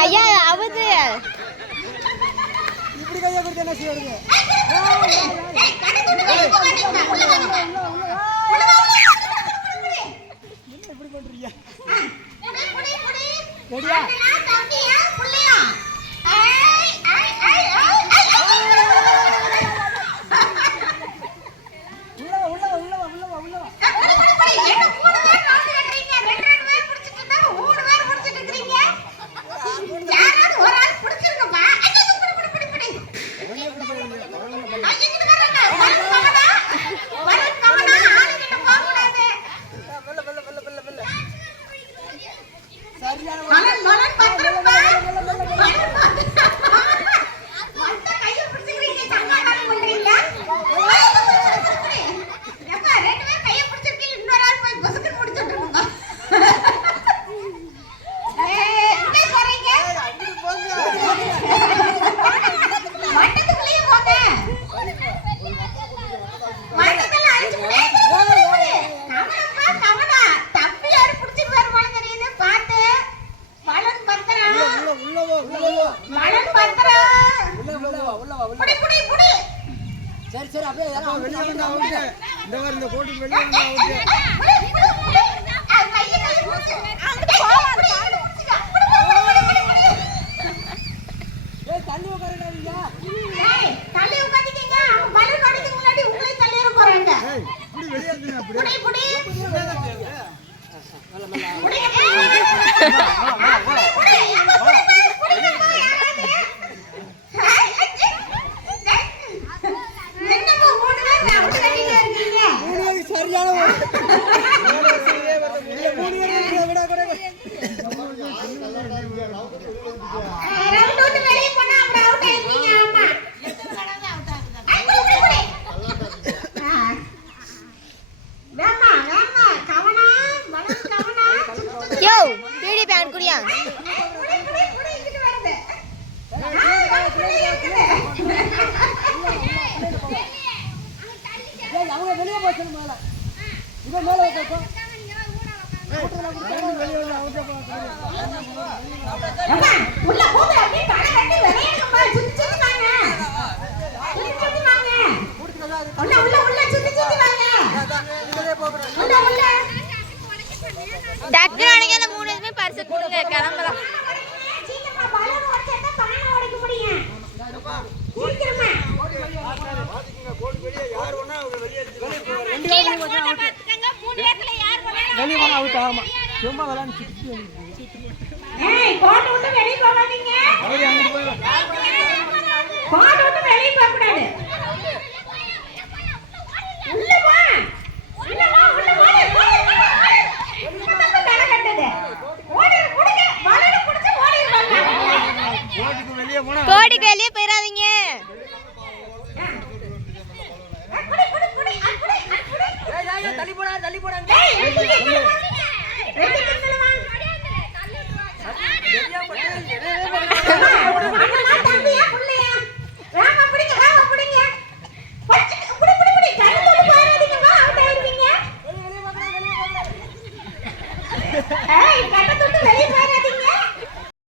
ஐயா அவது இப்படி கையை கொடுத்து என்ன செய்யறது? இப்படி பண்றீங்க சரி சரி அப்படியே வெளியே வந்து அவுட்டு இந்த மாதிரி இந்த கோட்டு வெளியே வந்து அவுட்டு ஏய் தள்ளி உட்காருங்க ஏய் தள்ளி உட்கார்ந்தீங்க பலூன் அடிக்கு முன்னாடி உங்களை தள்ளிர போறாங்க ஏய் இப்படி வெளியே இருங்க அப்படியே புடி பீடி பேன் குடியா குடி இங்கிட்டு வருது அவங்க வெளியே போச்சு மேல இவன் மேல வைப்போம் உள்ள போது அப்படியே கடை கட்டி விளையாடுங்கம்மா சுத்தி வாங்க சுத்தி வாங்க உள்ள உள்ள உள்ள சுத்தி வாங்க உள்ள உள்ள டக்குனு அடிங்க அந்த 3 பேருமே பர்ஸ் கொடுங்க கிளம்பலாம் சீக்கிரமா பலூன் உடைச்சா பானை உடைக்க முடியும் சீக்கிரமா கீழ போட பாத்துக்கங்க 3 பேர்ல யார் வெளியே போனா அவுட் ஆமா சும்மா விளையாண்டு ஏய் கோட்டை விட்டு வெளிய போகாதீங்க அவரே அங்க போய் கோட்டை விட்டு வெளிய போக கூடாது